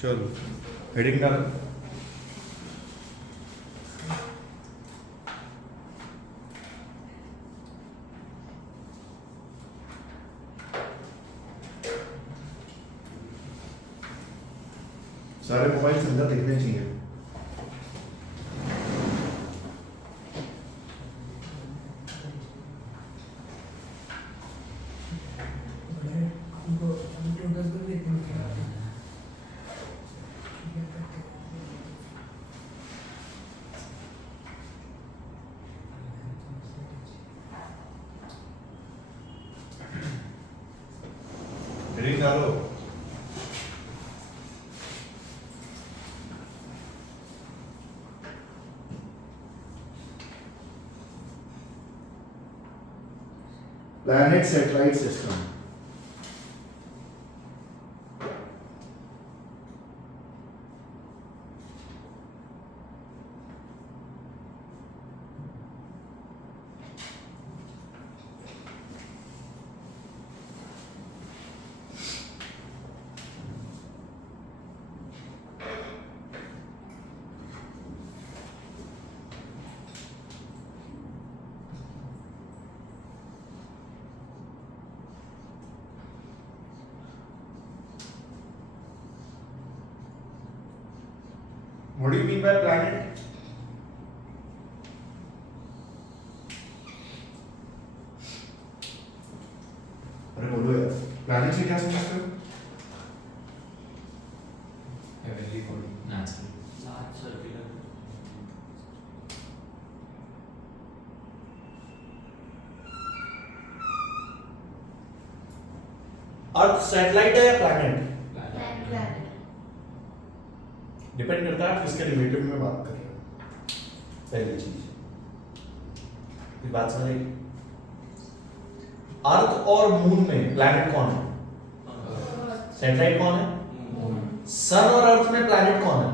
चलो हेडिंग डाल। सारे मोबाइल अंदर दिखने चाहिए। हेडिंग डालो। Planet satellite system. What do you mean by planet? अरे बोलो यार, प्लैनेट से क्या समझते हो? Heavenly body natural large circular earth satellite है या प्लैनेट? प्लैनेट डिपेंड करता है आप किसके रिलेटिव में बात कर रहे हो। पहली चीज इस बात समझ आई। अर्थ और मून में प्लैनेट कौन है? सैटेलाइट कौन है? सन और अर्थ में प्लैनेट कौन है?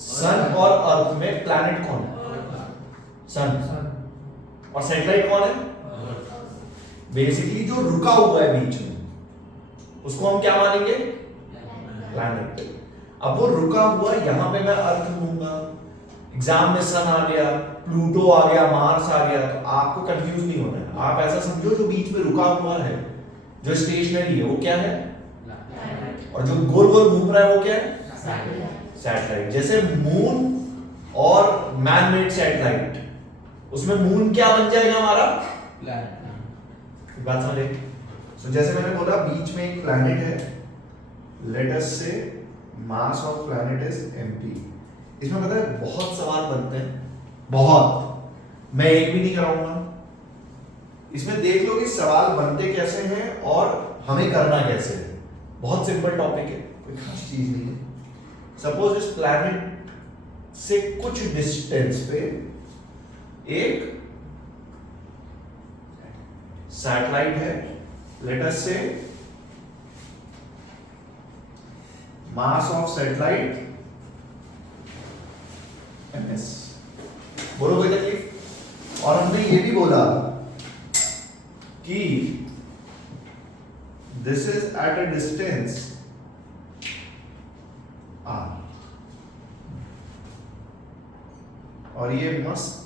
सन और अर्थ में प्लैनेट कौन है? सन। और सैटेलाइट कौन है? बेसिकली जो रुका हुआ है बीच में उसको हम क्या मानेंगे? प्लैनेट। अब वो रुका हुआ यहां पे मैं अर्थ लूंगा, एग्जाम में सन आ गया, प्लूटो आ गया, मार्स आ गया, तो आपको कंफ्यूज नहीं होना है। आप ऐसा समझो जो बीच में रुका हुआ है, जो स्टेशनरी है वो क्या है? और जो गोल गोल घूम रहा है वो क्या है? सैटेलाइट। जैसे मून और मैन मेड सैटेलाइट, उसमें मून क्या बन जाएगा हमारा? बात समझ आई? So, जैसे मैंने बोला बीच में एक प्लैनेट है, लेट अस से mass of planet is empty. इसमें पता है बहुत सवाल बनते हैं, बहुत, मैं एक भी नहीं कराऊंगा। इसमें देख लो कि सवाल बनते कैसे हैं और हमें करना कैसे है। बहुत सिंपल टॉपिक है, कोई खास चीज नहीं है। सपोज इस प्लैनेट से कुछ डिस्टेंस पे एक सैटेलाइट है, लेट अस से मास ऑफ सैटेलाइट ms। बोलो कोई तकलीफ? और हमने ये भी बोला कि this is at a distance r, और ये मस्त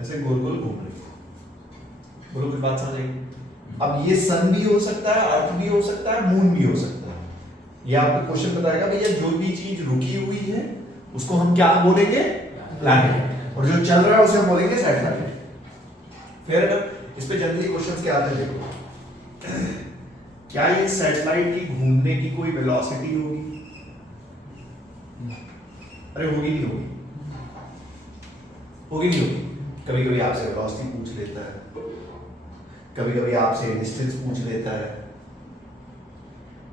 ऐसे गोल गोल घूम रही है। बोलो कुछ बात समझ आई? अब ये सन भी हो सकता है, अर्थ भी हो सकता है, मून भी हो सकता है। ये आपको क्वेश्चन बताएगा भैया जो भी चीज रुकी हुई है उसको हम क्या बोलेंगे? प्लैनेट। और जो चल रहा है उसे हम बोलेंगे सैटेलाइट। फिर इस पे जनरली क्वेश्चंस क्या आते हैं देखो, क्या ये सैटेलाइट की घूमने की कोई वेलोसिटी होगी? अरे होगी नहीं होगी? होगी नहीं होगी? कभी कभी आपसे वेलोसिटी पूछ लेता है, कभी कभी आपसे डिस्टेंस पूछ लेता है,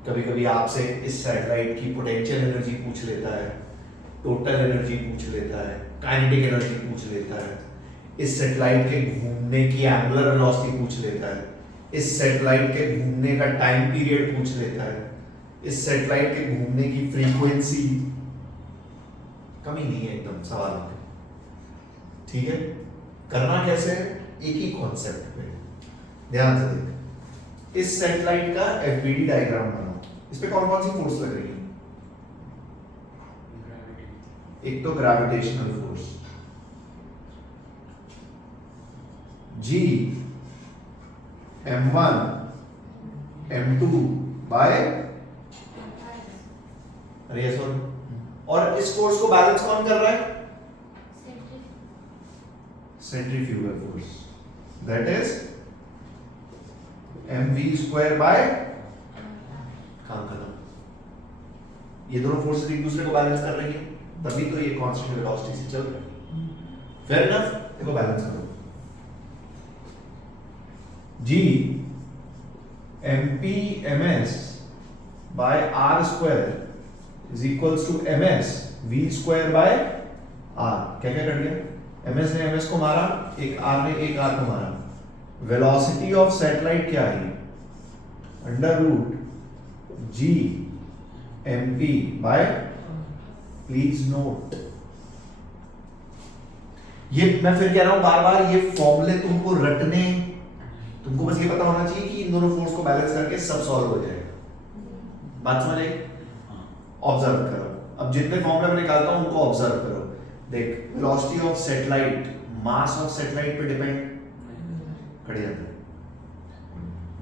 कभी कभी आपसे इस सैटेलाइट की पोटेंशियल एनर्जी पूछ लेता है, टोटल एनर्जी पूछ लेता है, काइनेटिक एनर्जी पूछ लेता है, इस सैटेलाइट के घूमने की एंगुलर वेलोसिटी पूछ लेता है, इस सैटेलाइट के घूमने का टाइम पीरियड पूछ लेता है, इस सैटेलाइट के घूमने की फ्रीक्वेंसी। कमी नहीं है एकदम सवाल में। ठीक है, करना कैसे है, एक ही कॉन्सेप्ट पे ध्यान से देख। इस सैटेलाइट का एफबीडी डायग्राम बनाओ। इस पे कौन कौन सी फोर्स लग रही है? एक तो gravitational force G m1 m2 by, अरे यस और इस फोर्स को बैलेंस कौन कर रहा है? Centrifugal force, that is mv square by, काम खत्म। ये दोनों फोर्सेस एक दूसरे को बैलेंस कर रही है, तभी तो ये कांस्टेंट वेलोसिटी से चल रहा है। फेयर इनफ, देखो बैलेंस करो। G mp ms by r square is equals to ms v square by r। क्या क्या कर दिया? ms ने ms को मारा, एक r ने एक r को मारा। वेलोसिटी ऑफ सैटेलाइट क्या है? Under root g mp by, please note, ये मैं फिर कह रहा हूं बार बार, ये फॉर्मूले तुमको रटने, तुमको बस ये पता होना चाहिए कि इन दोनों फोर्स को बैलेंस करके सब सॉल्व हो जाएगा। बात समझ आई? ऑब्जर्व करो, अब जितने फॉर्मूले मैं निकालता हूं उनको ऑब्जर्व करो। देख, velocity of satellite mass of satellite पे डिपेंड कर जाता है।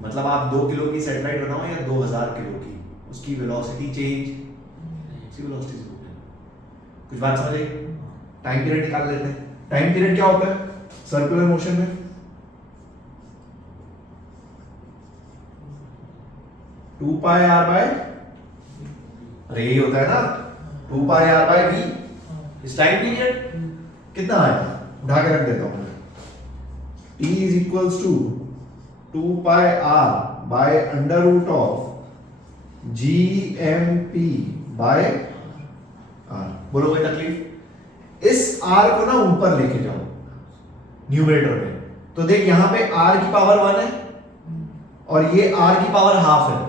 मतलब आप 2 किलो की सैटेलाइट बनाओ या 2000 किलो की, उसकी वेलोसिटी चेंज उसी वेलोसिटी से होती है। कुछ बात समझ आई? टाइम पीरियड निकाल लेते हैं। टाइम पीरियड क्या होता है सर्कुलर मोशन में? टू पाई आर बाय, अरे यही होता है ना, 2 पाई आर बाय वी। इस टाइम पीरियड कितना आया, उठा के रख देता हूं मैं। T is equals to 2 pi R by under root of G M P by R. बोलो कोई तकलीफ? इस आर को ना ऊपर लेके जाओ न्यूमरेटर में, तो देख यहां पे आर की पावर 1 है और ये आर की पावर हाफ है,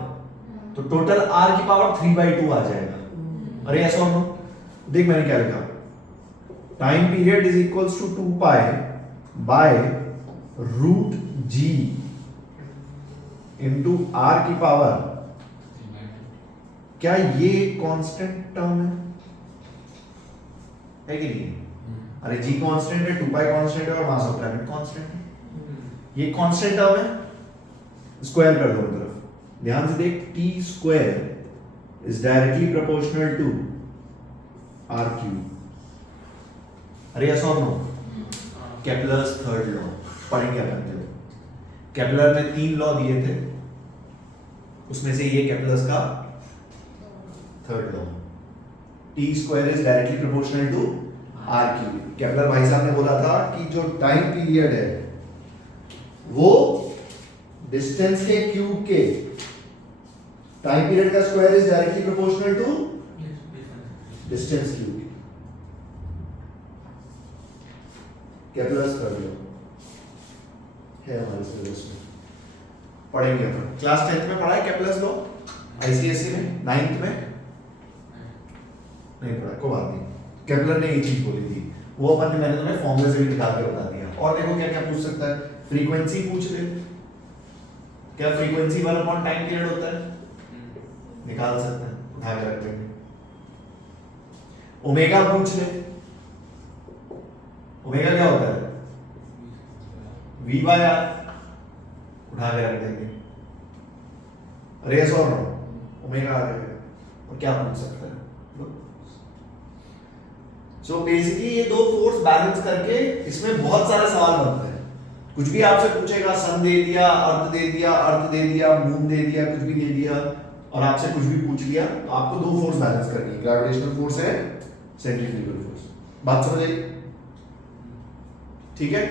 तो टोटल आर की पावर 3/2 आ जाएगा। अरे ऐसा हो, देख मैंने क्या लिखा, time period is equals to 2 pi by root G into R की पावर, क्या ये कांस्टेंट टर्म है कि नहीं? अरे जी कांस्टेंट है, 2 पाई कांस्टेंट है और मास ऑफ प्लैनेट कांस्टेंट है। ये कांस्टेंट टर्म है, स्क्वायर कर दो तरफ। ध्यान से देख, T square is directly proportional to R cube. अरे यस और नो? केपलर्स थर्ड लॉ पढ़ेंगे अपन जब। केपलर ने 3 लॉ दिए थे, उसमें से ये केपलर्स का third law, T square is directly proportional to R cube. Kepler भाई साहब ने बोला था कि जो टाइम पीरियड है वो डिस्टेंस के क्यूब के टाइम पीरियड का square is directly proportional to distance cube. Kepler's कर लो है हमारे सिलेबस में, पढ़ेंगे अपन। क्लास 10th में पढ़ा है केपलर्स लॉ, आईसीएसई में 9th में नहीं पढ़ा, कोई बात नहीं। केपलर ने ये चीज बोली थी, वो अपन ने, मैंने तुम्हें फॉर्मूले से भी निकाल के बता दिया। और देखो क्या क्या पूछ सकता है, फ्रीक्वेंसी पूछ ले, क्या फ्रीक्वेंसी 1 टाइम पीरियड होता है? निकाल सकते हैं, उठा के रख देंगे। ओमेगा पूछ ले, ओमेगा क्या होता है? V बाय आर, उठा के रख देंगे। रेस और ओमेगा आ जाएगा। और क्या पूछ सकता है? सो बेसिकली ये 2 फोर्स बैलेंस करके इसमें बहुत सारे सवाल बनते हैं। कुछ भी आपसे पूछेगा, सन दे दिया, अर्थ दे दिया, अर्थ दे दिया, मून दे दिया, कुछ भी दे दिया और आपसे कुछ भी पूछ लिया, तो आपको 2 फोर्स बैलेंस करनी है, ग्रेविटेशनल फोर्स है, सेंट्रीफ्यूगल फोर्स। बात समझ आई? ठीक है।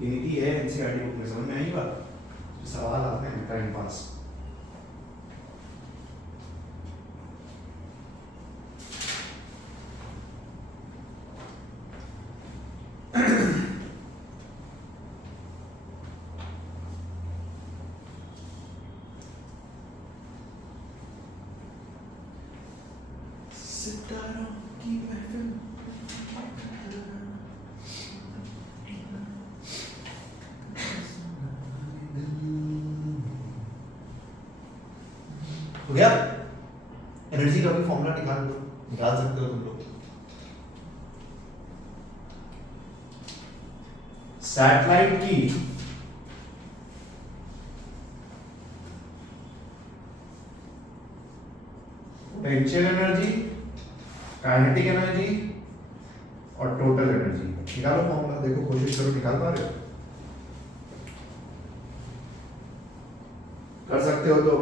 ये नीति है एनसीईआरटी बुक में, समझ में आई बात? सवाल आते हैं टाइम पास। सितारों की महफिल हो गया? एनर्जी का भी फॉर्मूला निकाल सकते हो तुम लोग। सैटेलाइट की पोटेंशियल एनर्जी, काइनेटिक एनर्जी और टोटल एनर्जी निकालो फॉर्मूला। देखो, कोशिश करो, निकाल पा रहे हो? कर सकते हो तो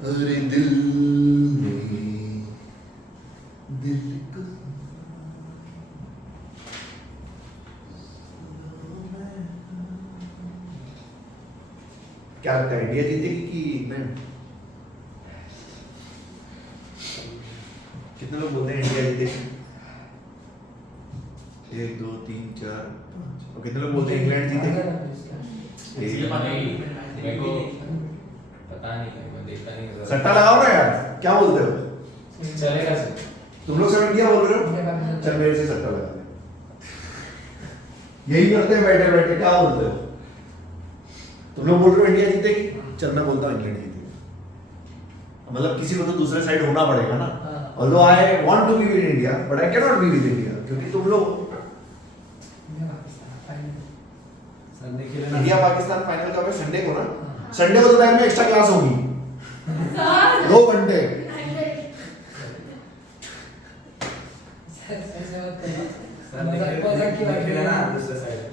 अरे दिल में दिल को क्या लगता है, इंडिया जीतेगी कि इंग्लैंड? कितने लोग बोलते हैं इंडिया जीतेगी? 1 2 3 4 5। और कितने लोग बोलते हैं इंग्लैंड जीतेगी? इसलिए मेरे को पता नहीं भाई, मैं देखता नहीं। सट्टा लगाओ ना यार, क्या बोलते हो? चलेगा सर। तुम लोग सब इंडिया बोल रहे हो? चल मेरे से सट्टा लगा ले। यही करते हैं बैठे बैठे, क्या बोलते हो? तुम लोग बोल रहे हो इंडिया जीतेगी, चल मैं बोलता हूँ इंग्लैंड जीतेगी। मतलब किसी को तो दूसरे साइड होना पड़ेगा ना। Although I want to be with India, but I cannot be with India, क्योंकि तुम लोग इंडिया पाकिस्तान फाइनल कब है? संडे को ना? संडे को तो टाइम में एक्स्ट्रा क्लास होगी 2 घंटे।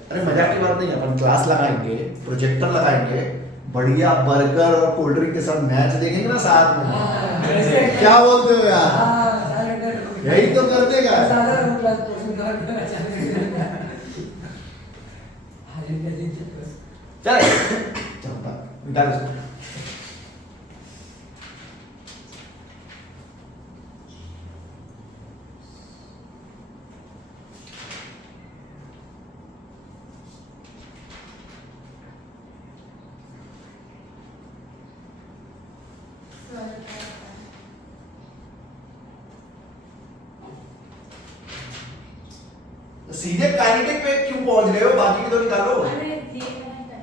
अरे मजाक की बात नहीं, अपन क्लास लगाएंगे, प्रोजेक्टर लगाएंगे, बढ़िया बर्गर और कोल्ड ड्रिंक के साथ मैच देखेंगे ना साथ में। क्या बोलते हो यार? यही तो कर देगा। चल चलता निकाल इसको। सीधे काइनेटिक पे क्यों पहुंच गए हो? बाकी भी तो निकालो। अरे ये मैंने कर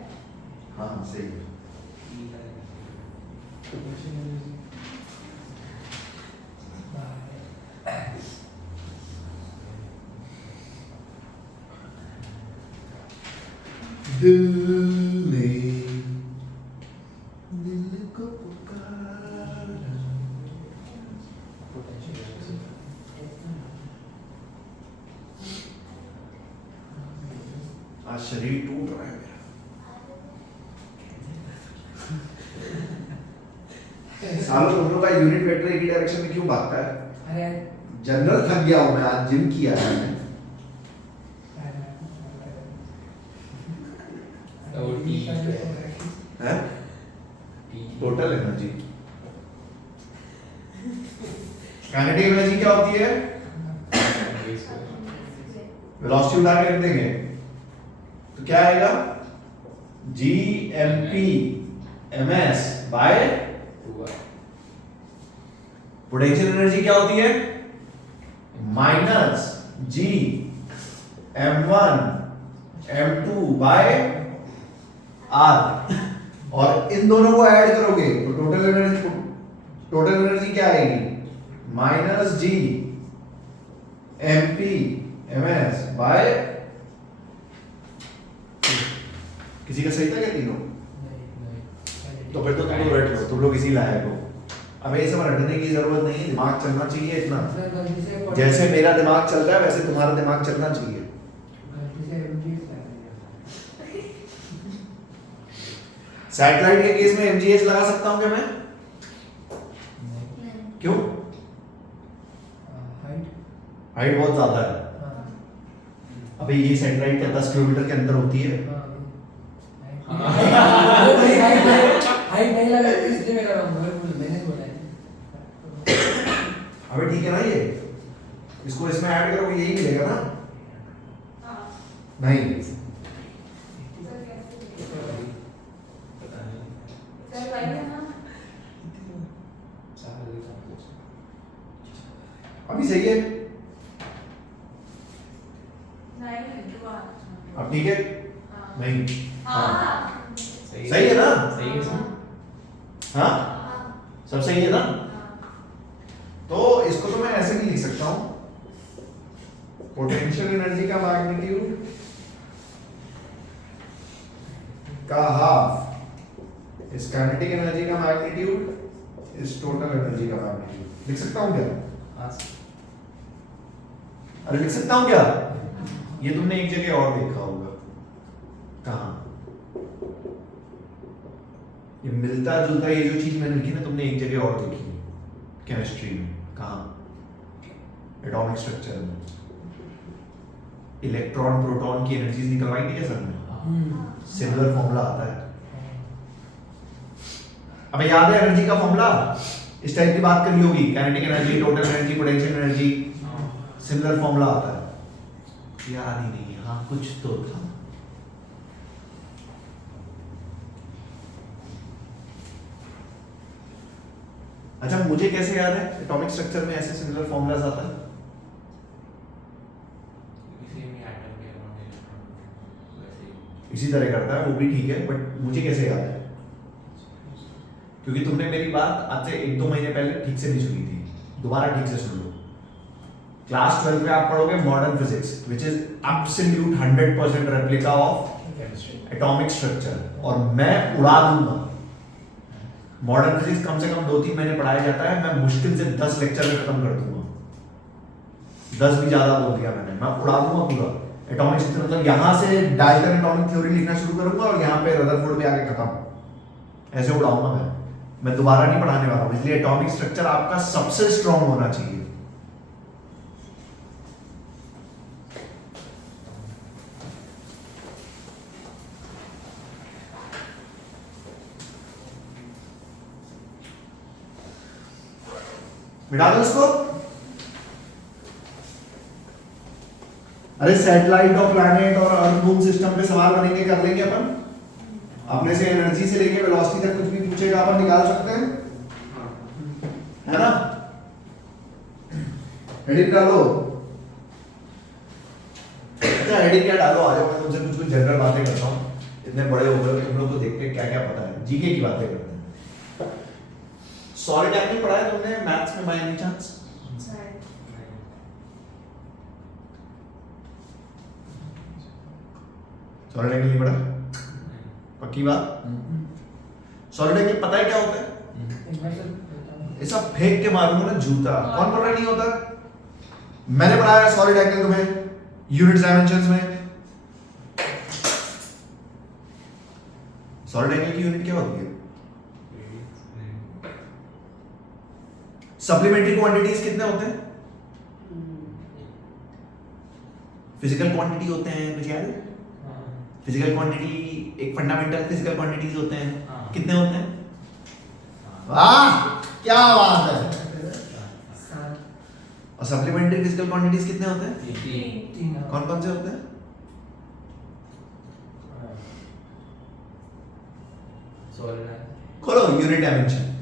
हाँ सही है। दिल ने दिल को पुकारा। आज शरीर टूट रहा है मेरा। सालों तुम लोग का यूनिट वेक्टर एक ही डायरेक्शन में क्यों भागता है? अरे जनरल थक गया हूं मैं, आज जिम किया है मैंने। तो टी हैं? Total energy. काइनेटिक एनर्जी क्या होती है? वेलोसिटी उठा के रख देंगे तो क्या आएगा? GMP ms by potential energy क्या होती है? Minus G m1 m2 by R। और इन दोनों को ऐड करोगे तो टोटल एनर्जी क्या आएगी? Minus G MP ms by, किसी का सही था क्या तीनों? तो फिर तो तुम लोग रट लो, तुम लोग इसी लायक हो। अब ये सब रटने की जरूरत नहीं है, दिमाग चलना चाहिए इतना। जैसे मेरा दिमाग चल रहा है वैसे तुम्हारा दिमाग चलना चाहिए। सैटेलाइट के केस में mgh लगा सकता हूं क्या मैं? नहीं। क्यों? हाइट बहुत ज्यादा है। अबे ये सैटेलाइट क्या 10 किलोमीटर के अंदर होती है? हाइट नहीं लगा इसलिए मेरा मैंने बोला है। अबे ठीक है ना, ये इसको इसमें ऐड करो, यही मिलेगा ना? हाँ। नहीं, सर कैसे? पता नहीं। सर वही है ना? अभी सही है। नहीं, दुआ। अब ठीक है? हाँ। नहीं। हाँ। सही सही है ना? सही है सर। हाँ, हाँ। सब सही है ना? हाँ। तो इसको तो मैं ऐसे भी लिख सकता हूं, पोटेंशियल एनर्जी का मैग्नीट्यूड का हाफ इस काइनेटिक एनर्जी का मैग्नीट्यूड इस टोटल एनर्जी का मैग्नीट्यूड। लिख सकता हूं क्या? हाँ सर। अरे लिख सकता हूं क्या? ये तुमने एक जगह और देखा होगा। कहाँ? ये मिलता जुलता ये जो चीज मैंने लिखी ना, तुमने एक जगह और देखी केमिस्ट्री में। कहाँ? एटॉमिक स्ट्रक्चर में। इलेक्ट्रॉन प्रोटॉन की एनर्जीज निकलवाई थी क्या सर ने? सिमिलर फॉर्मूला आता है। अबे याद है एनर्जी का फॉर्मूला? इस टाइप की बात करी होगी, kinetic energy, total energy, potential energy, similar formula आता है। याद ही नहीं है। हाँ कुछ तो था। अच्छा मुझे कैसे याद है एटॉमिक स्ट्रक्चर में ऐसे सिमिलर फॉर्मूलाज आता है? इसी तरह करता है वो भी, ठीक है, बट मुझे कैसे याद है? क्योंकि तुमने मेरी बात आज से 1-2 महीने पहले ठीक से नहीं सुनी थी। दोबारा ठीक से सुन लो। क्लास 12 में आप पढ़ोगे modern physics, which is absolute 100% replica of atomic structure, और मैं उड़ा दूंगा। मॉडर्न फिजिक्स कम से कम 2-3 महीने पढ़ाया जाता है, मैं मुश्किल से 10 लेक्चर में खत्म कर दूंगा। 10 भी ज्यादा बोल दिया मैंने, मैं उड़ा दूंगा पूरा एटॉमिक स्ट्रक्चर। मतलब यहां से डाल्टन एटॉमिक थ्योरी लिखना शुरू करूंगा और यहां पे रदरफोर्ड पे आके खत्म। ऐसे उड़ाऊंगा मैं दोबारा नहीं पढ़ाने वाला हूं। इसलिए एटॉमिक स्ट्रक्चर आपका सबसे स्ट्रांग होना चाहिए। मिटा दो इसको। अरे सैटेलाइट और प्लैनेट और अर्थ मून सिस्टम पे सवाल बनेंगे, कर लेंगे अपन। अपने से एनर्जी से लेके वेलोसिटी तक कुछ भी पूछेगा अपन निकाल सकते हैं, है ना? हेडिंग डालो। अच्छा हेडिंग क्या डालो, आ जाओ, मैं तुमसे कुछ जनरल बातें करता हूँ। इतने बड़े हो गए तुम लोग को देख के क्या क्या पता है, जीके की बातें करते हैं। सॉलिड एंगल पढ़ा है तुमने मैथ्स में by any chance? Solid angle नहीं पढ़ा? पक्की बात? सॉलिड एंगल पता है क्या होता है? ऐसा फेंक के मारूंगा ना जूता। कौन बोल रहा नहीं होता? मैंने पढ़ाया सॉलिड एंगल तुम्हें यूनिट डायमेंशंस में। सॉलिड एंगल की यूनिट क्या होती है? सप्लीमेंट्री क्वांटिटीज कितने होते हैं? फिजिकल क्वांटिटी होते हैं, मुझे याद है। फिजिकल क्वांटिटी एक फंडामेंटल फिजिकल क्वांटिटीज होते हैं, कितने होते हैं? वाह क्या बात है। और सप्लीमेंट्री फिजिकल क्वांटिटीज कितने होते हैं? कौन कौन से होते हैं? खोलो यूनिट डायमेंशन।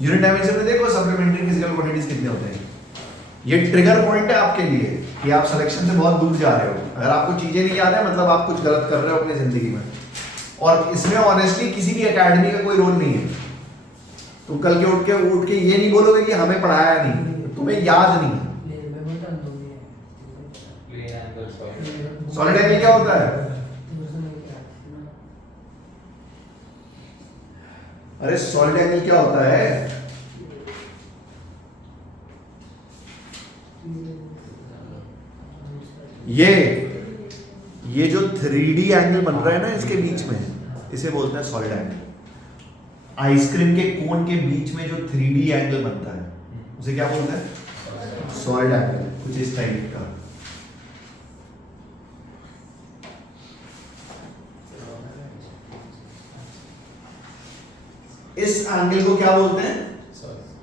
यूनिट डायमेंशन में देखो सप्लीमेंट्री फिजिकल क्वांटिटीज कितने होते हैं। ये ट्रिगर पॉइंट है आपके लिए कि आप सिलेक्शन से बहुत दूर जा रहे हो। अगर आपको चीजें नहीं याद है मतलब आप कुछ गलत कर रहे हो अपनी जिंदगी में। और इसमें ऑनेस्टली किसी भी एकेडमी का कोई रोल नहीं है। तुम कल के उठ के ये नहीं बोलोगे कि हमें पढ़ाया नहीं, तुम्हें याद नहीं है। सॉलिड एंगल क्या होता है? अरे सॉलिड एंगल क्या होता है? ये जो 3D एंगल बन रहा है ना इसके बीच में, इसे बोलते हैं सॉलिड एंगल। आइसक्रीम के कोन के बीच में जो 3D एंगल बनता है उसे क्या बोलते हैं? Solid angle. कुछ इस टाइप का। इस एंगल को क्या बोलते हैं?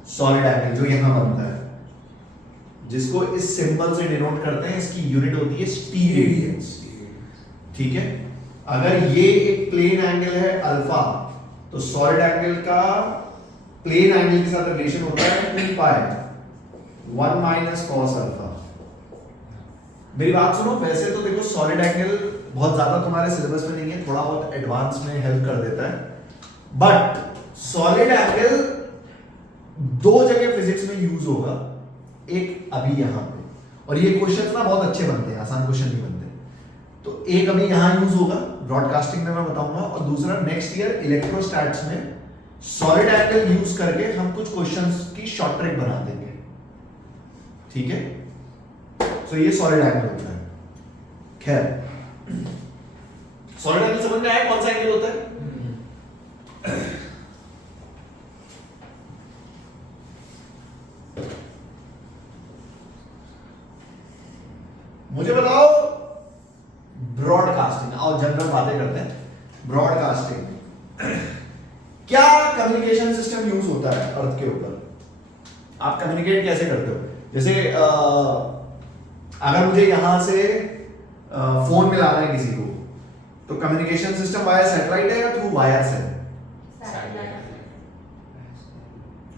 सॉलिड एंगल, जो यहां बनता है, जिसको इस सिंबल से डिनोट करते हैं। इसकी यूनिट होती है स्टीरेडियंस। ठीक है, अगर ये एक प्लेन एंगल है अल्फा, तो सॉलिड एंगल का प्लेन एंगल के साथ रिलेशन होता है 2 पाई 1 माइनस कॉस अल्फा। मेरी बात सुनो, वैसे तो देखो सॉलिड एंगल बहुत ज्यादा तुम्हारे सिलेबस में नहीं है, थोड़ा बहुत एडवांस में हेल्प कर देता है, बट सॉलिड एंगल 2 जगह फिजिक्स में यूज होगा। एक अभी यहां पे, और ये क्वेश्चन ना बहुत अच्छे बनते हैं, आसान क्वेश्चन नहीं बनते। तो एक अभी यहां यूज होगा ब्रॉडकास्टिंग में, मैं बताऊंगा, और दूसरा नेक्स्ट ईयर इलेक्ट्रोस्टैट्स में सॉलिड एंगल यूज करके हम कुछ क्वेश्चंस की शॉर्ट ट्रिक बना देंगे। ठीक है, तो ये सॉलिड एंगल होता है। खैर, सॉलिड एंगल समझ में आया कौन सा एंगल होता है? मुझे बताओ ब्रॉडकास्टिंग, आओ जनरल बातें करते हैं। ब्रॉडकास्टिंग, क्या कम्युनिकेशन सिस्टम यूज होता है अर्थ के ऊपर? आप कम्युनिकेट कैसे करते हो? जैसे अगर मुझे यहां से फोन मिलाना है किसी को, तो कम्युनिकेशन सिस्टम वाया सैटेलाइट है या थ्रू वायर्स है?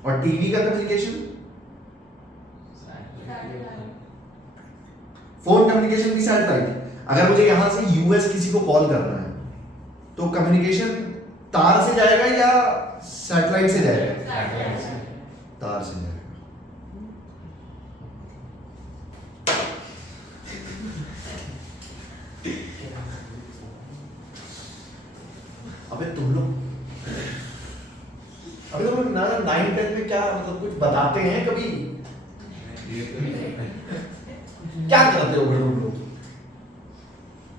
और टीवी का कम्युनिकेशन? फोन कम्युनिकेशन भी सैटेलाइट। अगर मुझे यहां से यूएस किसी को कॉल करना है, तो कम्युनिकेशन तार से जाएगा या सैटेलाइट से जाएगा? तार से जाएगा। अबे तुम लोग 9-10 में क्या मतलब कुछ बताते हैं कभी? क्या करते हो तुम लोग?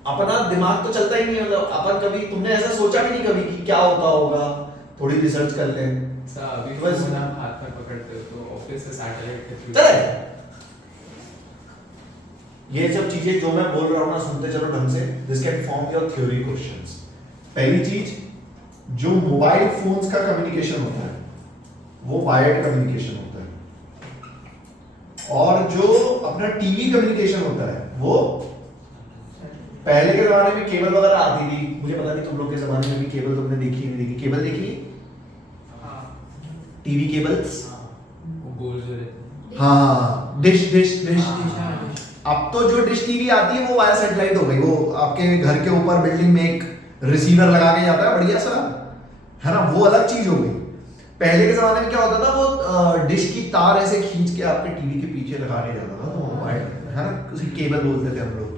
अपना दिमाग तो चलता ही नहीं, मतलब अपन कभी, तुमने ऐसा सोचा भी नहीं कभी कि क्या होता होगा, थोड़ी रिसर्च कर लें। अभी बस फोन आप हाथ में पकड़ते हो तो ऑफिस से सैटेलाइट के थ्रू चले। ये सब चीजें जो मैं बोल रहा हूं ना, सुनते चलो ढंग से। This can form your theory questions. पहली चीज, जो मोबाइल फोन्स का कम्युनिकेशन होता है वो वायर्ड कम्युनिकेशन होता है, और जो अपना टीवी कम्युनिकेशन होता है वो पहले के जमाने में केबल वगैरह आती थी। मुझे पता नहीं तुम लोग के जमाने में भी केबल तुमने देखी नहीं देखी? केबल देखी? TV cables? वो गोल जो रहते हैं। हाँ, डिश। अब तो जो डिश टीवी आती है वो वाया सैटेलाइट हो गई। वो आपके घर के ऊपर बिल्डिंग में एक रिसीवर लगा के जाता है बढ़िया सा, है ना, वो अलग चीज हो गई। पहले के जमाने में क्या होता था, वो डिश की तार ऐसे खींच के आपके टीवी के पीछे लगा के जाता था, वो वायर, है ना, उसे केबल बोलते थे हम लोग।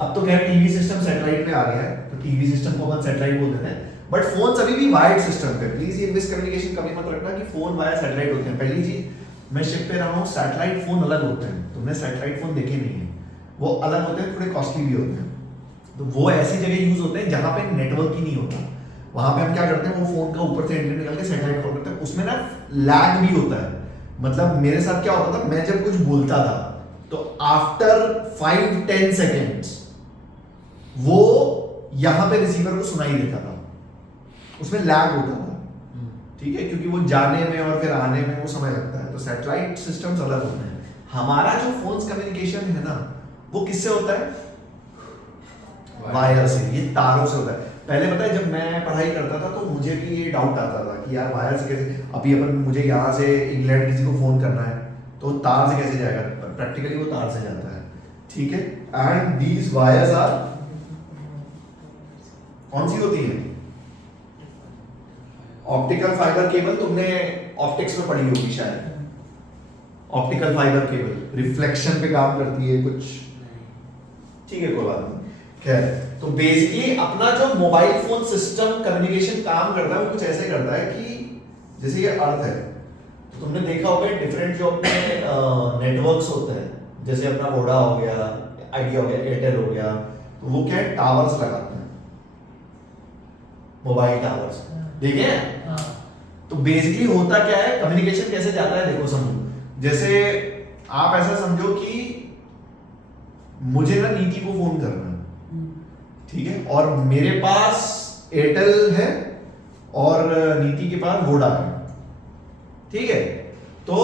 अब तो खैर टीवी सिस्टम सैटेलाइट पे आ गया है, तो टीवी सिस्टम को अपन सैटेलाइट बोल देते हैं, बट फोन अभी भी वायर्ड सिस्टम पे। प्लीज ये मिसकम्युनिकेशन कभी मत रखना कि फोन वाया सैटेलाइट होते हैं। पहली चीज, मैं शिप पे रहा हूँ, सैटेलाइट फोन अलग होते हैं, तुमने सैटेलाइट फोन देखे नहीं है, वो अलग होते हैं, थोड़े कॉस्टली भी होते हैं। तो वो ऐसी जगह यूज होते हैं जहां पे नेटवर्क ही नहीं होता। वहां पे हम क्या करते हैं, वो फोन का ऊपर से एंटीना निकाल के सैटेलाइट कॉल करते हैं। उसमें ना लैग भी होता है। मतलब मेरे साथ क्या होता था, मैं जब कुछ बोलता था तो आफ्टर 5-10 सेकेंड्स वो यहां पे रिसीवर को सुनाई देता था, उसमें लैग होता था। ठीक है, क्योंकि वो जाने में और फिर आने में वो समय लगता है। तो सैटेलाइट सिस्टम्स अलग होते हैं। हमारा जो फोन्स कम्युनिकेशन है ना, वो किससे होता है? वायर से, ये तारों से होता है। पहले पता है, जब मैं पढ़ाई करता था तो मुझे भी ये डाउट आता था कि यार वायर से कैसे, अभी अपन मुझे यहाँ से इंग्लैंड किसी को फोन करना है तो तार से कैसे जाएगा? प्रैक्टिकली वो तार से जाता है। ठीक है, एंड दीज वायर्स आर, कौन सी होती है? Optical fibre cable. तुमने ऑप्टिक्स में पढ़ी होगी शायद। ऑप्टिकल फाइबर केबल रिफ्लेक्शन पे काम करती है कुछ, ठीक है, कोई बात नहीं। खैर, तो बेसिकली अपना जो मोबाइल फोन सिस्टम कम्युनिकेशन काम करता है वो कुछ ऐसे करता है कि जैसे ये अर्थ है, तो तुमने देखा होगा डिफरेंट जो अपने नेटवर्क्स होते हैं, जैसे अपना वोडा हो गया, आइडिया हो गया, एयरटेल हो गया, तो वो क्या है, टावर्स लगाते हैं। मोबाइल टावर्स, देखे हैं? हाँ तो बेसिकली होता क्या है, कम्युनिकेशन कैसे जाता है देखो समझो। जैसे आप ऐसा समझो कि मुझे ना नीति को फोन करना है, ठीक है, और मेरे पास एयरटेल है और नीति के पास वोडा है, ठीक है। तो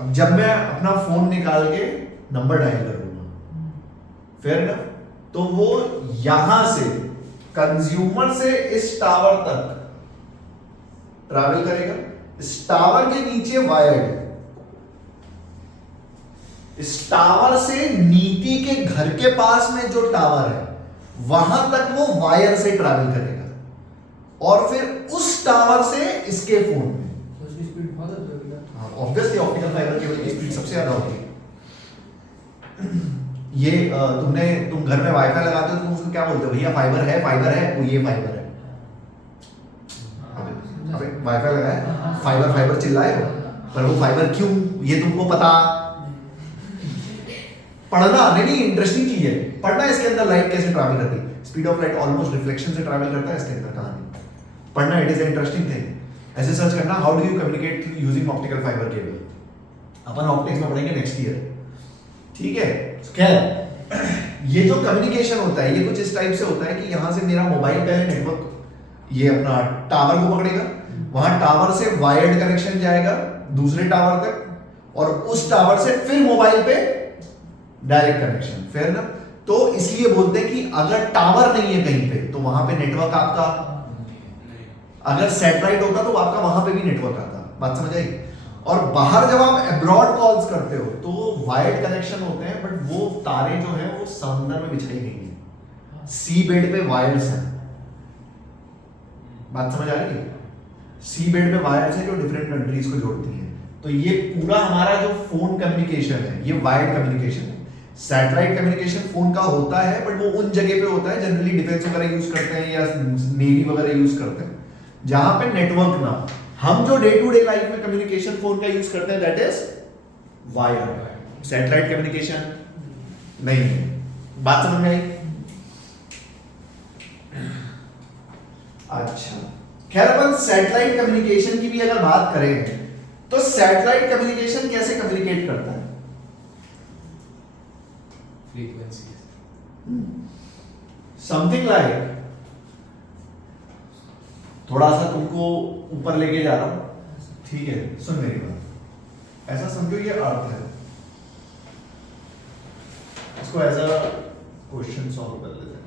अब जब मैं अपना फोन निकाल के नंबर डायल करूंगा, फेयर ना, तो वो यहां से कंज्यूमर से इस टावर तक ट्रैवल करेगा। इस टावर के नीचे वायर्ड है, इस टावर से नीति के घर के पास में जो टावर है वहां तक वो वायर से ट्रैवल करेगा और फिर उस टावर से इसके फोन में। तो उसकी स्पीड बहुत होगी ना। ऑब्वियसली ऑप्टिकल फाइबर केबल की स्पीड सबसे ज्यादा होती है। ये तुम घर में वाईफाई लगाते हो तो तुम उसको क्या बोलते हो, भैया फाइबर है, वो ये फाइबर है। अबे वाईफाई लगाया, फाइबर चिल्लाए हो, पर वो फाइबर क्यों, ये तुमको पता पढ़ना नहीं, इंटरेस्टिंग चीज है पढ़ना। इसके अंदर लाइट कैसे ट्रैवल करती है, speed of light almost reflection से ट्रैवल करता है, इसके अंदर कहानी पढ़ना, इट इज इंटरेस्टिंग थिंग। ऐसे सर्च करना, how do you communicate using optical fibre cable, upon optics में पढ़ेंगे नेक्स्ट ईयर, ठीक है। खैर ये जो कम्युनिकेशन होता है ये कुछ इस टाइप से होता है कि यहां से मेरा मोबाइल पहले नेटवर्क ये अपना टावर को पकड़ेगा, वहां टावर से वायर्ड कनेक्शन जाएगा दूसरे टावर तक और उस टावर से फिर मोबाइल पे डायरेक्ट कनेक्शन, फेयर ना। तो इसलिए बोलते हैं कि अगर टावर नहीं है कहीं पे तो वहां पे नेटवर्क आपका, अगर सैटेलाइट होता तो आपका वहां पे भी नेटवर्क आता, बात समझ आई। और बाहर जब आप अब्रॉड कॉल्स करते हो तो वायर्ड कनेक्शन होते हैं, बट वो तारे जो हैं वो समुद्र में बिछाई गई हैं, सी बेड पे वायर्स हैं, बात समझ आ रही है। सी बेड पे वायर्स हैं जो डिफरेंट कंट्रीज को जोड़ती हैं। तो ये पूरा हमारा जो फोन कम्युनिकेशन है ये वायर्ड कम्युनिकेशन है। सैटेलाइट कम्युनिकेशन फोन का होता है बट वो उन जगह पे होता है, जनरली डिफेंस वगैरह यूज करते हैं या नेवी वगैरह यूज करते हैं, जहां पे नेटवर्क ना। हम जो डे टू डे लाइफ में कम्युनिकेशन फोन का यूज करते हैं that is wired, satellite communication नहीं है, बात समझ में आई। अच्छा खैर अपन सैटेलाइट कम्युनिकेशन की भी अगर बात करें तो सैटेलाइट कम्युनिकेशन कैसे कम्युनिकेट करता है, फ्रीक्वेंसी समथिंग लाइक, थोड़ा सा तुमको ऊपर लेके जा रहा हूं, ठीक है, सुन मेरी बात। ऐसा समझो ये अर्थ है, इसको एज अ क्वेश्चन सॉल्व कर लेते हैं।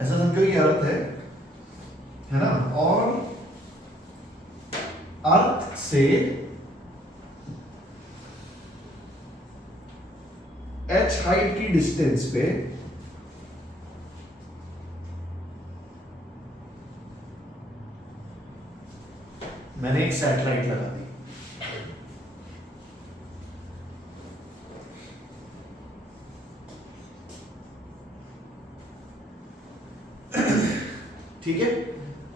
ऐसा समझो ये अर्थ है ना, और अर्थ से h हाइट की डिस्टेंस पे मैंने एक सैटेलाइट लगा दी, ठीक है।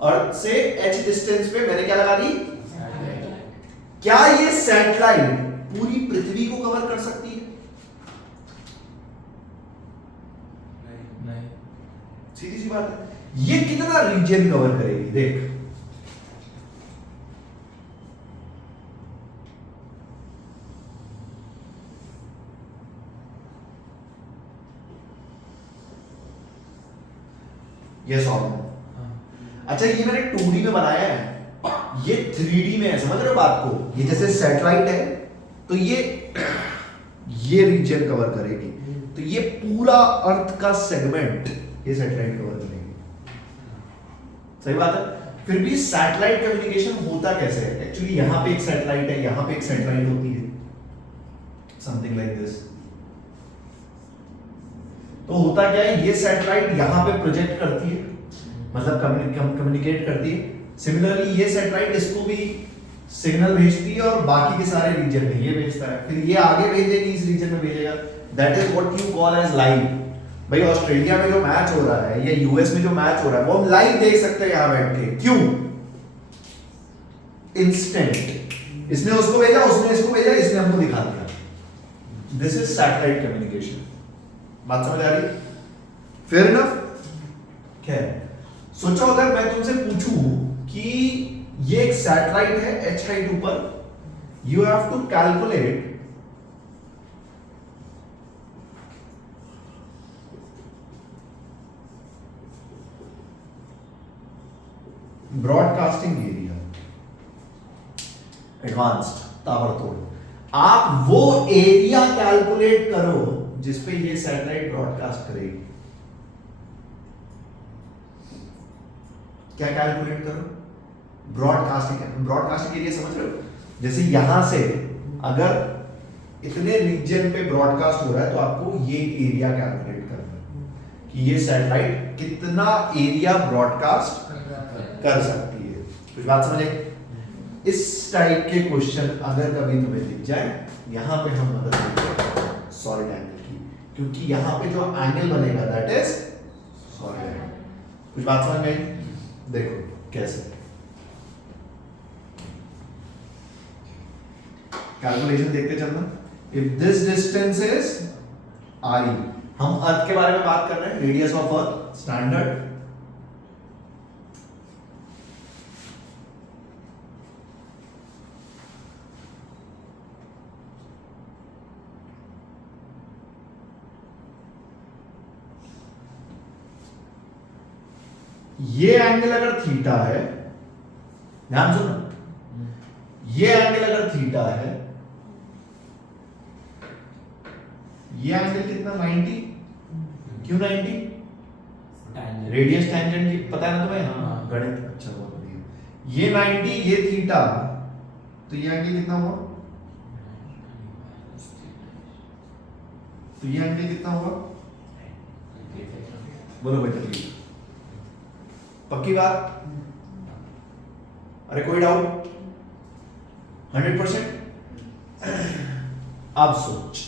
अर्थ से h डिस्टेंस पे मैंने क्या लगा दी, क्या ये सैटेलाइट पूरी पृथ्वी को कवर कर सकती है, नहीं, सीधी सी बात है। ये कितना रीजन कवर करेगी देख, यस और नो। अच्छा ये मैंने 2D में बनाया है, ये 3D में है, समझ रहे हो बात को। ये जैसे सैटेलाइट है तो ये रीजन कवर करेगी, तो ये पूरा अर्थ का सेगमेंट ये सैटेलाइट कवर करेगी, सही बात है। फिर भी सैटेलाइट कम्युनिकेशन होता कैसे है, एक्चुअली यहां पे एक सैटेलाइट है, यहां पे एक सैटेलाइट होती है, समथिंग लाइक दिस। तो होता क्या है, ये सैटेलाइट यहां पे प्रोजेक्ट करती है, मतलब कम्युनिकेट करती है। सिमिलरली ये सैटेलाइट इसको भी सिग्नल भेजती है और बाकी के सारे रीजन में ये भेजता है, फिर ये आगे भेजेगी, इस रीजन में भेजेगा। That is what you call as live. भाई ऑस्ट्रेलिया में जो मैच हो रहा है या यूएस में जो मैच हो रहा है वो हम लाइव देख सकते हैं यहां बैठ के, क्यों, इंस्टेंट, इसने उसको भेजा, उसने इसको भेजा, इसने हमको दिखा दिया। दिस इज सैटेलाइट कम्युनिकेशन, बात समझ आ रही, फेयर इनफ। खैर सोचो अगर मैं तुमसे पूछूं कि ये एक सैटेलाइट है h हाइट ऊपर, you have to calculate broadcasting area, advanced ताबड़तोड़, आप वो एरिया कैलकुलेट करो जिस पे ये सैटेलाइट ब्रॉडकास्ट करेगी। क्या कैलकुलेट करो? ब्रॉडकास्टिंग एरिया समझ रहे हो? जैसे यहां से अगर इतने रीजन पे ब्रॉडकास्ट हो रहा है तो आपको ये एरिया कैलकुलेट करना है कि ये सैटेलाइट कितना एरिया ब्रॉडकास्ट कर सकती है। कुछ बात समझे? इस टाइप के क्वेश्चन अगर कभी तुम्हें दिख जाए, यहां पे हम मदद लेंगे सॉलिड एंगल की, क्योंकि यहां पे जो एंगल बनेगा दैट इज सॉलिड एंगल। कुछ बात समझ में? देखो कैसे कैलकुलेशन देखते चलना। If this distance is r, हम अर्थ के बारे में बात कर रहे हैं, रेडियस ऑफ अर्थ स्टैंडर्ड, ये एंगल अगर थीटा है, ध्यान सुनो, ये एंगल अगर थीटा है, ये एंगल कितना 90, क्यों 90? रेडियस टेंजेंट पता है ना तुम्हें? हाँ। गणित अच्छा बहुत बढ़िया। ये 90, ये थीटा, तो ये एंगल कितना हुआ? तो ये एंगल कितना हुआ? बोलो बेटा प्लीज, पक्की बात? अरे कोई डाउट? 100%? अब सोच,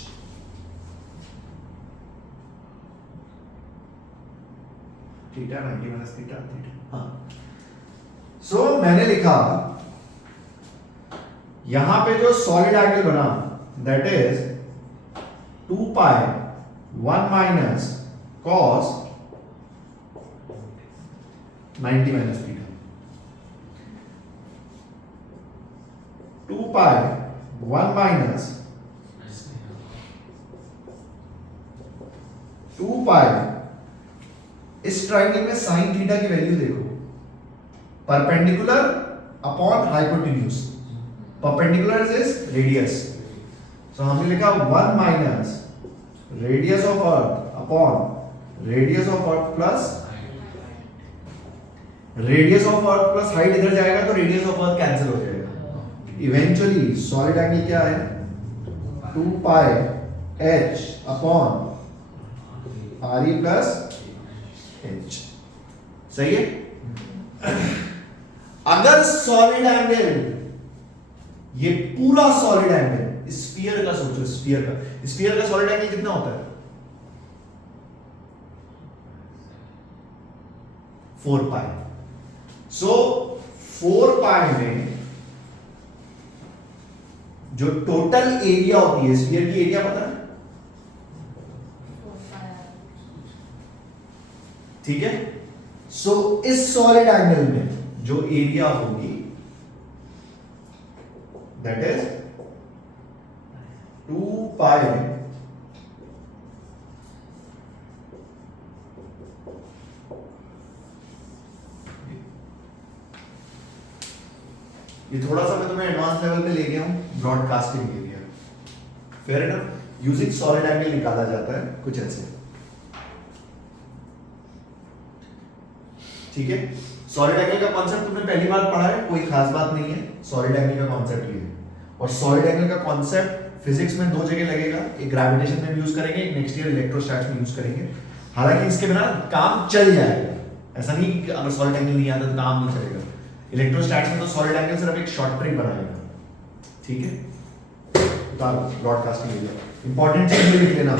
थीटा 90 माइनस थीटा, हाँ। सो मैंने लिखा यहां पे जो सॉलिड एंगल बना that is 2 pi 1 minus cos 90 minus theta, 2 pi 1 minus 2 pi, इस ट्राइंगल में साइन थीटा की वैल्यू देखो, perpendicular upon hypotenuse, perpendicular is radius, so हमने लिखा 1 minus radius of earth upon radius of earth plus radius of earth plus height, इधर जाएगा तो radius of earth cancel हो जाएगा। इवेंचुअली सॉलिड एंगल क्या है? 2 पाई h upon re plus h, सही है? अगर सॉलिड एंगल, ये पूरा सॉलिड एंगल, स्फीयर का सोचो, स्फीयर का सॉलिड एंगल कितना होता है? 4 पाई। सो 4 पाई में जो टोटल एरिया होती है स्फीयर की, एरिया पता है? ठीक है। सो इस सॉलिड एंगल में जो एरिया होगी दैट इज 2 पाई ये थोड़ा सा मैं तुम्हें एडवांस लेवल पे ले गया हूं, ब्रॉडकास्टिंग एरिया, फेयर है ना? यूजिंग सॉलिड एंगल निकाला जाता है कुछ ऐसे, ठीक है? सॉलिड एंगल का कॉन्सेप्ट तुमने पहली बार पढ़ा है, कोई खास बात नहीं है। सॉलिड एंगल का कॉन्सेप्ट ये है, और सॉलिड एंगल का कॉन्सेप्ट फिजिक्स में 2 जगह लगेगा, एक ग्रेविटेशन में यूज करेंगे, एक नेक्स्ट ईयर इलेक्ट्रोस्टैटिक्स में यूज करेंगे। हालांकि इसके बिना काम चल जाएगा, ऐसा नहीं कि अगर सॉलिड एंगल नहीं आता तो काम नहीं चलेगा। इलेक्ट्रोस्टैटिक्स में तो सॉलिड एंगल सिर्फ एक शॉर्ट ट्रिक बनाएगा, ठीक है? उतारो ब्रॉडकास्टिंग एरिया, इंपॉर्टेंट चीज भी लिख लेना।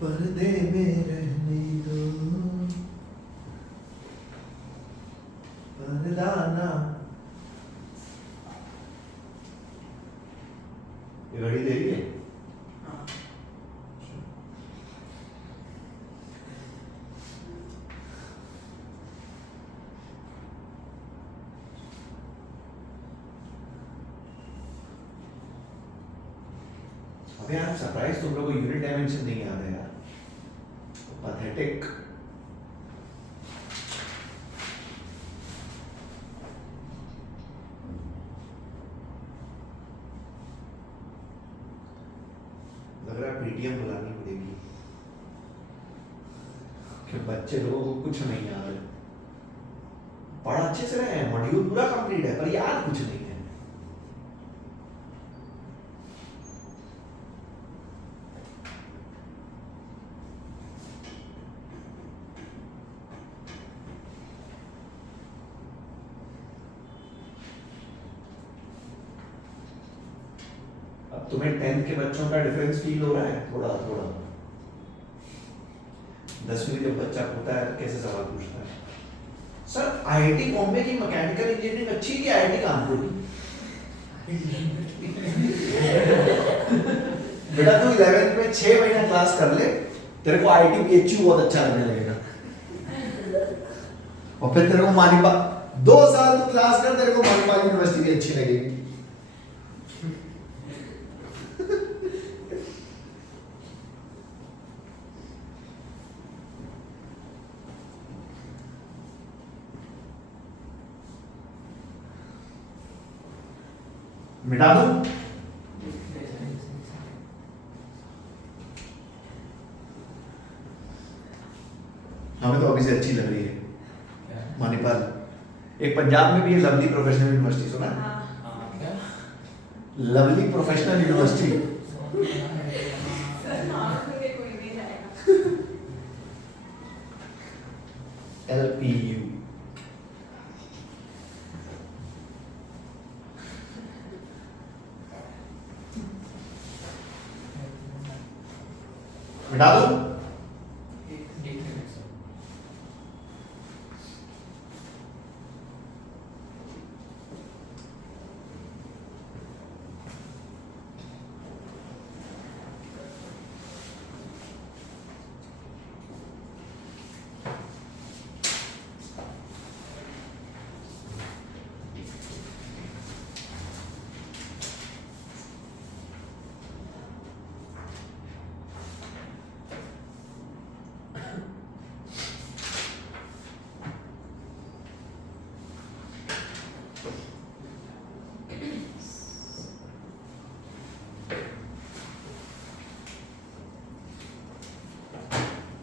पर्दे में रहने दो पर्दा ना। ये घड़ी दे रही है? अबे यार सरप्राइज तुम लोग को यूनिट डायमेंशन नहीं याद है यार, पैथेटिक। लग रहा है पीटीएम बुलानी पड़ेगी कि बच्चे लोगों को कुछ नहीं याद है। पढ़ा अच्छे से रहे हैं, मॉड्यूल पूरा कंप्लीट है पर याद कुछ नहीं है। अब तुम्हें 10th के बच्चों का डिफरेंस फील हो रहा है थोड़ा थोड़ा। 10वीं में जब बच्चा होता है कैसे सवाल पूछता है, सर आईआईटी बॉम्बे की मैकेनिकल इंजीनियरिंग अच्छी है कि आईआईटी कानपुर की? बेटा तू 11th में 6 महीना क्लास कर ले, तेरे को आईआईटी पीएचयू बहुत अच्छा लगने लगेगा। और फिर तेरे को मणिपाल 2 साल तू क्लास कर, तेरे को मणिपाल यूनिवर्सिटी भी अच्छी लगेगी। मिटा दूं? हमें तो अभी से अच्छी लग रही है मणिपाल। एक पंजाब में भी है लवली प्रोफेशनल यूनिवर्सिटी, सुना है? क्या? Lovely professional university. सर नाम सुन के कोई नहीं जाएगा। LPU। मिटा दूं?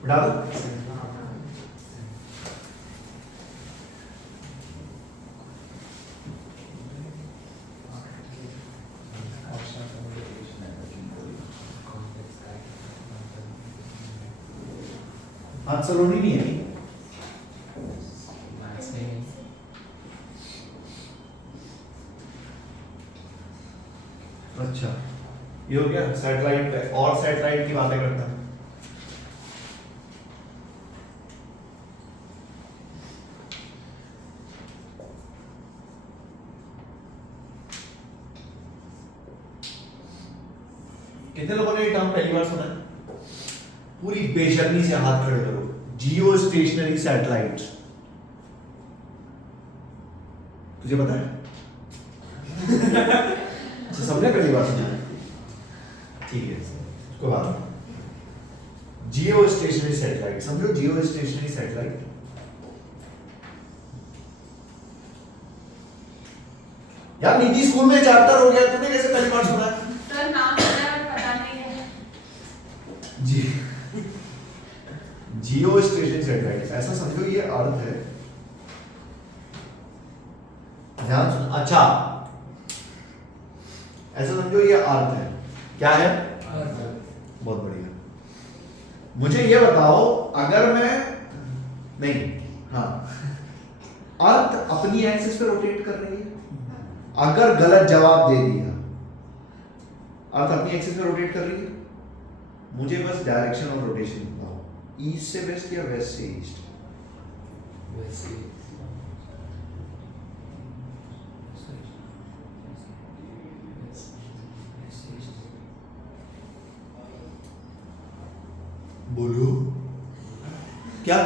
मिटा दूं? हाथ सलोनी नहीं है। अच्छा ये हो गया सैटेलाइट पे। और सैटेलाइट की बातें करते हैं। कितने लोगों ने ये टर्म पहली बार सुना है? पूरी बेशर्मी से हाथ खड़े करो। जियो स्टेशनरी सैटेलाइट, तुझे पता है? अच्छा सबने पहली बार सुना है, ठीक है उसको बात। जियो स्टेशनरी सैटेलाइट समझो। जियो स्टेशनरी सैटेलाइट यार नीति स्कूल में चैप्टर हो गया, तूने कैसे पहली बार सुना है? सर नाम पता नहीं है। जी जियो स्टेशनरी सैटेलाइट ऐसा समझो ये अर्थ है। ध्यान सुन। अच्छा ऐसा समझो ये अर्थ है। क्या है? बहुत बढ़िया। मुझे ये बताओ अगर मैं नहीं, हाँ अर्थ अपनी एक्सिस पे रोटेट कर रही है। अगर गलत जवाब दे दिया, अर्थ अपनी एक्सिस पे रोटेट कर रही है, मुझे बस डायरेक्शन ऑफ रोटेशन बताओ, ईस्ट से वेस्ट या वेस्ट से ईस्ट? वैसे बोलो क्या?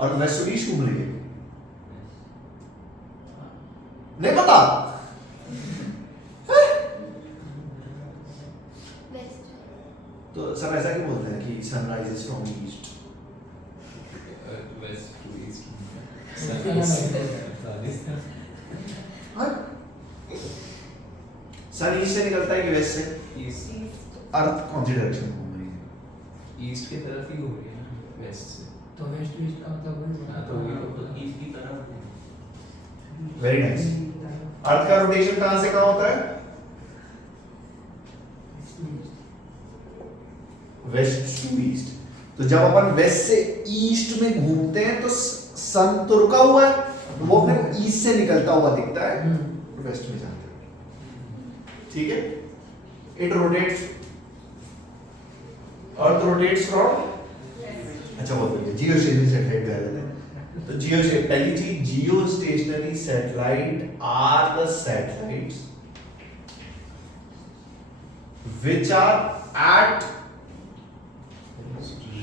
और वेस्ट टू ईस्ट घूम रही है? नहीं पता? तो सब ऐसा क्यों बोलते हैं कि sunrise is from east? West to east sun east से निकलता है कि वेस्ट से? ईस्ट अर्थ कौन सी डायरेक्शन में घूम रही है? ईस्ट की तरफ ही हो रही है ना, वेस्ट से। तो वेस्ट टू ईस्ट का मतलब वही हाँ, तो वही तो ईस्ट की तरफ वेरी नाइस। अर्थ का रोटेशन कहां से कहां होता है? West to east. तो जब अपन वेस्ट से ईस्ट में घूमते हैं तो सन तो रुका हुआ है, तो वो अपने को ईस्ट से निकलता हुआ दिखता है, तो वेस्ट में जाते हैं। ठीक है? It rotates, earth rotates from, अच्छा बहुत बढ़िया, जियो स्टेशनरी सैटेलाइट गए थे। तो जियो, पहली चीज, geostationary satellite are the satellites which are at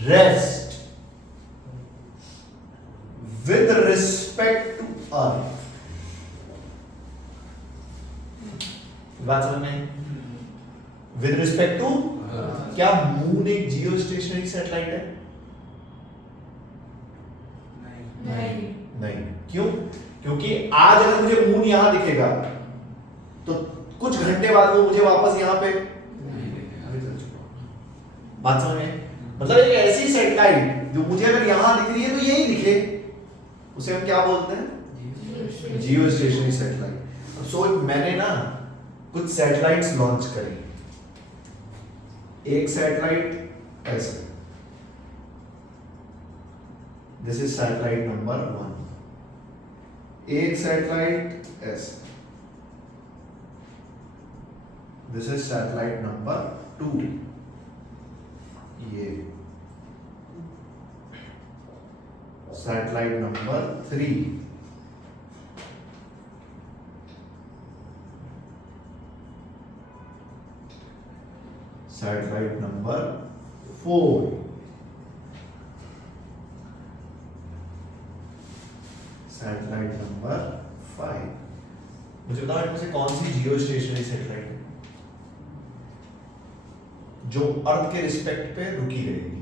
rest with respect to earth। बात समझ में? with respect to, क्या मून एक जियो स्टेशनरी सैटेलाइट है? नहीं। क्यों? क्योंकि आज अगर मुझे मून यहां दिखेगा तो कुछ घंटे बाद वो मुझे वापस यहां पे बात समझ में? मतलब एक ऐसी सैटेलाइट जो मुझे अगर यहां दिख रही है तो यही दिखे, उसे हम क्या बोलते हैं? जियो स्टेशनरी सैटेलाइट। सो मैंने ना कुछ सैटेलाइट्स लॉन्च करी। एक सैटेलाइट ऐसे, दिस इज सैटेलाइट नंबर 1। एक सैटेलाइट ऐसे, दिस इज सैटेलाइट नंबर 2। ये satellite number 3। Satellite number 4। Satellite number 5। मुझे बताओ इनमें से कौन सी जियो स्टेशनरी सैटेलाइट है जो अर्थ के रिस्पेक्ट पे रुकी रहेगी?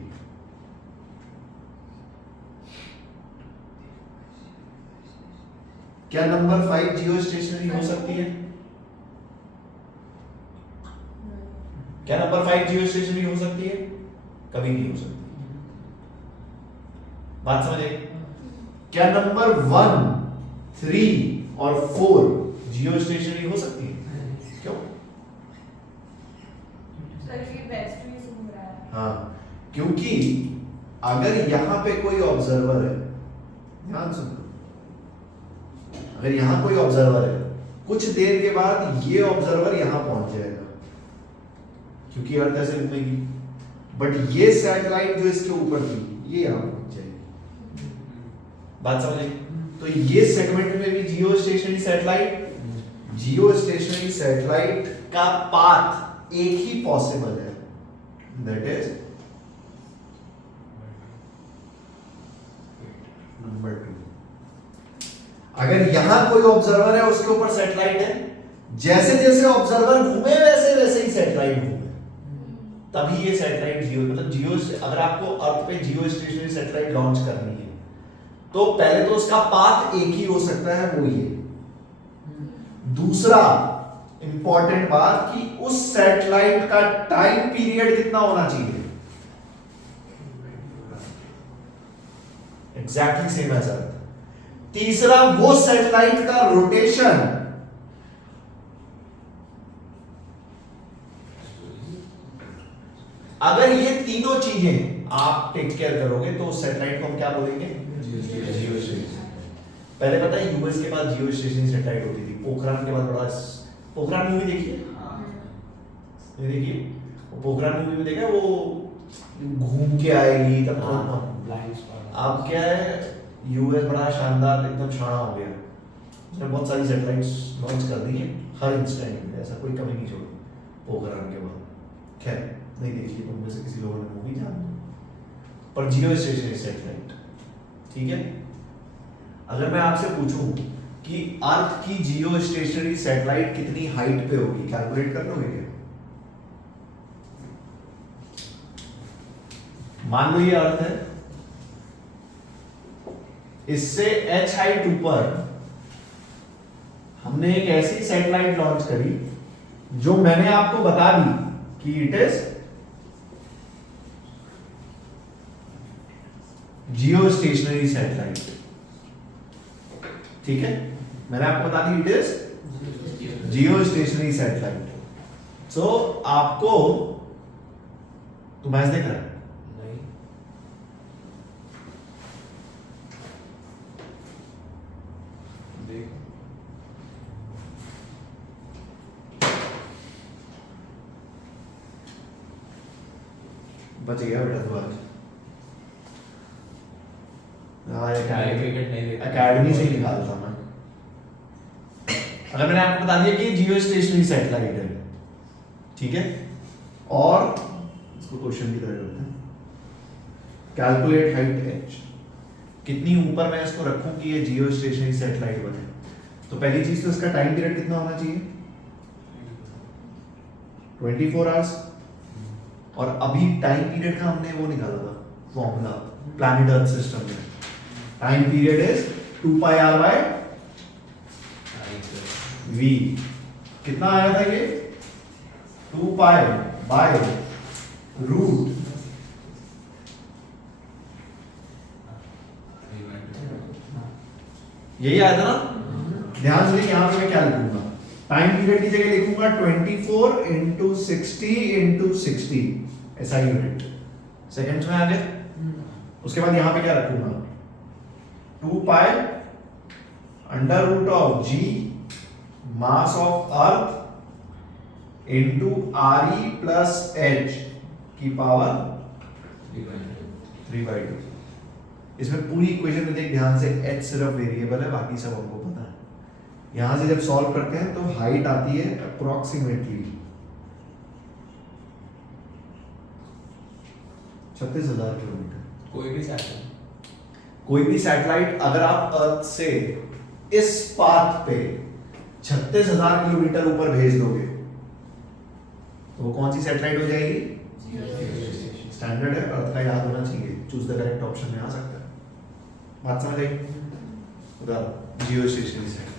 क्या नंबर 5 जियो स्टेशनरी हो सकती है? क्या नंबर 5 जियो स्टेशनरी हो सकती है? कभी नहीं हो सकती। बात समझे? क्या नंबर 1, 3 और 4 जियो स्टेशनरी हो सकती है? क्यों? हाँ, क्योंकि अगर यहां पे कोई ऑब्जर्वर है, ध्यान सुनो, अगर यहां कोई ऑब्जर्वर है, कुछ देर के बाद ये ऑब्जर्वर यहां पहुंच जाएगा क्योंकि अर्थ ऐसे घूमेगी, बट ये सैटेलाइट जो इसके ऊपर थी ये यहां पहुंच जाएगी। बात समझे? तो ये सेगमेंट में भी जियो स्टेशनरी सैटेलाइट का पाथ एक ही पॉसिबल है, दैट इज नंबर 2। अगर यहां कोई ऑब्जर्वर है, उसके ऊपर सैटेलाइट है, जैसे जैसे ऑब्जर्वर घूमे वैसे वैसे ही सैटेलाइट घूमे, तभी ये सैटेलाइट जियो, मतलब जियो, अगर आपको अर्थ पे जियो स्टेशनरी सैटेलाइट लॉन्च करनी है तो पहले तो उसका पाथ एक ही हो सकता है, वो ये। दूसरा इंपॉर्टेंट बात कि उस सैटेलाइट का टाइम पीरियड कितना होना चाहिए? Exactly same as earth. तीसरा, वो सैटेलाइट का रोटेशन अगर ये तीनों चीजें आप टेक केयर करोगे तो उस सैटेलाइट को हम क्या बोलेंगे? जियो स्टेशनरी। पहले पता है यूएस के पास जियो स्टेशनरी सैटेलाइट होती थी, पोखरान के बाद बड़ा, पोखरान मूवी देखिए, ये देखिए, वो पोखरान मूवी में देखा है, वो घूम के आएगी तब तो ब्लाइंड स्पॉट अब क्या है, यूएस बड़ा शानदार एकदम शाना हो गया, उसने बहुत सारी सैटेलाइट्स लॉन्च कर दी हैं हर इंस्टेंट में, ऐसा कोई कमी नहीं छोड़ी पोखरान के बाद। खैर नहीं देखी तुम में से किसी लोगों ने मूवी, जान पर जियो स्टेशनरी सैटेलाइट, ठीक है। अगर मैं आपसे पूछूं कि अर्थ की जियो स्टेशनरी सैटेलाइट कितनी हाइट पे होगी, कैलकुलेट कर लोगे क्या? मान लो ये अर्थ है, इससे h हाइट ऊपर हमने एक ऐसी सैटेलाइट लॉन्च करी जो मैंने आपको बता दी कि it is geostationary satellite, ठीक है। मैंने आपको बता दी it is geostationary satellite. So आपको तो मैच देख रहा है, नहीं देख बच गया बेटा तू आज। हाँ क्रिकेट नहीं देखता। एकेडमी से ही निकालता मैं। अगर मैंने आपको बता दिया कि जियो स्टेशनरी सैटेलाइट है, ठीक है, और इसको क्वेश्चन की तरह करते हैं, कैलकुलेट हाइट एच, कितनी ऊपर मैं इसको रखूं कि ये जियो स्टेशनरी सैटेलाइट बने। तो पहली चीज तो इसका टाइम पीरियड कितना होना चाहिए, 24 आवर्स। और अभी टाइम पीरियड का हमने वो निकाला था फॉर्मूला प्लैनेट अर्थ सिस्टम में, time period is 2 pi R by V. कितना आया था ये, 2 पाई बाय रूट यही आया था ना। ध्यान से यहां पे मैं क्या लिखूंगा, टाइम पीरियड की जगह लिखूंगा 24 इंटू 60 इंटू 60 ऐसा यूनिट, सेकेंड्स में आ गए। उसके बाद यहां पे क्या रखूंगा, 2 pi under root of G mass of earth into R E plus H की पावर 3/2। इसमें पूरी इक्वेशन में देख ध्यान से, h सिर्फ वेरिएबल है, बाकी सब हमको पता है। यहां से जब सॉल्व करते हैं तो हाइट आती है अप्रोक्सीमेटली 36,000 किलोमीटर। कोई भी सैटेलाइट, कोई भी सैटेलाइट अगर आप अर्थ से इस पाथ पे 36,000 किलोमीटर ऊपर भेज दोगे तो वो कौन सी सैटेलाइट हो जाएगी, स्टैंडर्ड है, अर्थ का याद होना चाहिए, चूज द करेक्ट ऑप्शन में आ सकता है। बात समझ आई, जियो स्टेशनरी सैटेलाइट।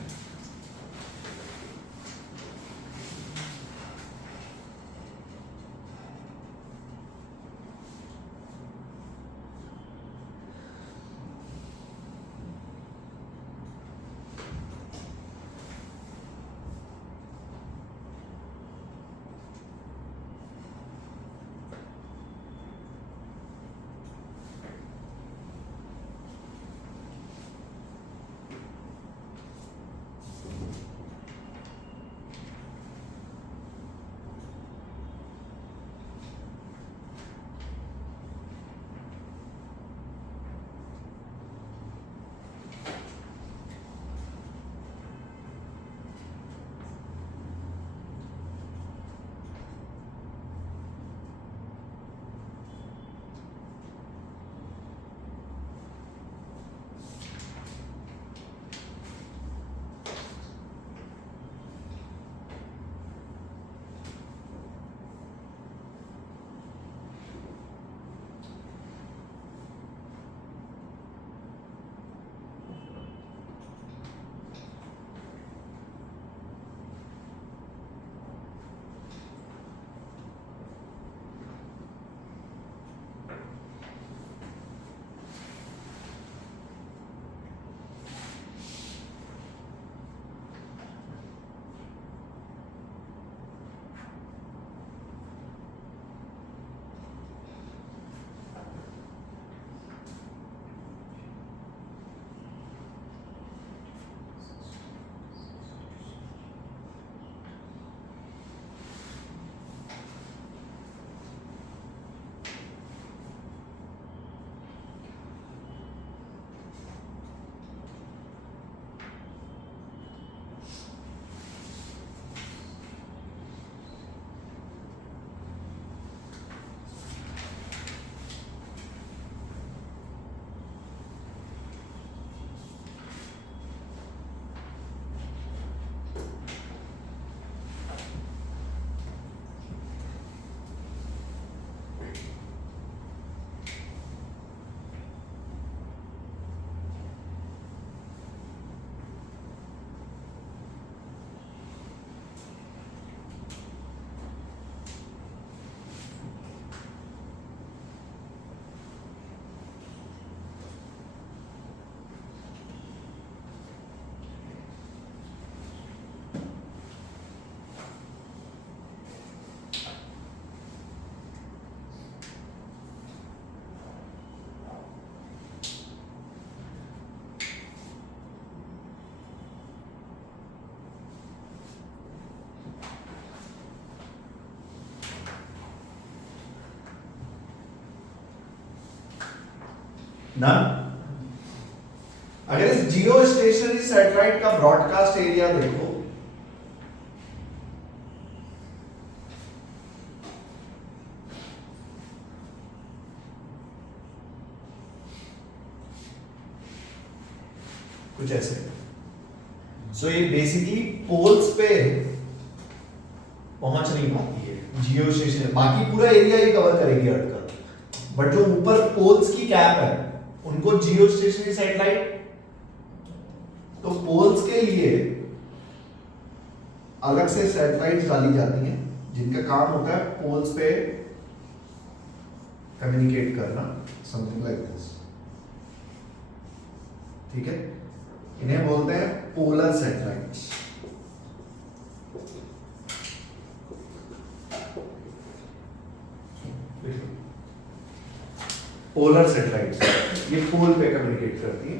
ना अगर इस जियो स्टेशनरी सैटेलाइट का ब्रॉडकास्ट एरिया देखो, कुछ ऐसे। सो ये बेसिकली पोल्स पे पहुंच नहीं पाती है जियो स्टेशन, बाकी पूरा एरिया ही कवर करेगी अर्थ का, बट जो ऊपर पोल्स की कैप है उनको जियो स्टेशनरी सैटेलाइट। तो पोल्स के लिए अलग से सैटेलाइट्स डाली जाती हैं जिनका काम होता है पोल्स पे कम्युनिकेट करना, समथिंग लाइक दिस, ठीक है। इन्हें बोलते हैं पोलर सैटेलाइट्स। पोलर सैटेलाइट्स ये पोल पे कम्युनिकेट करती है।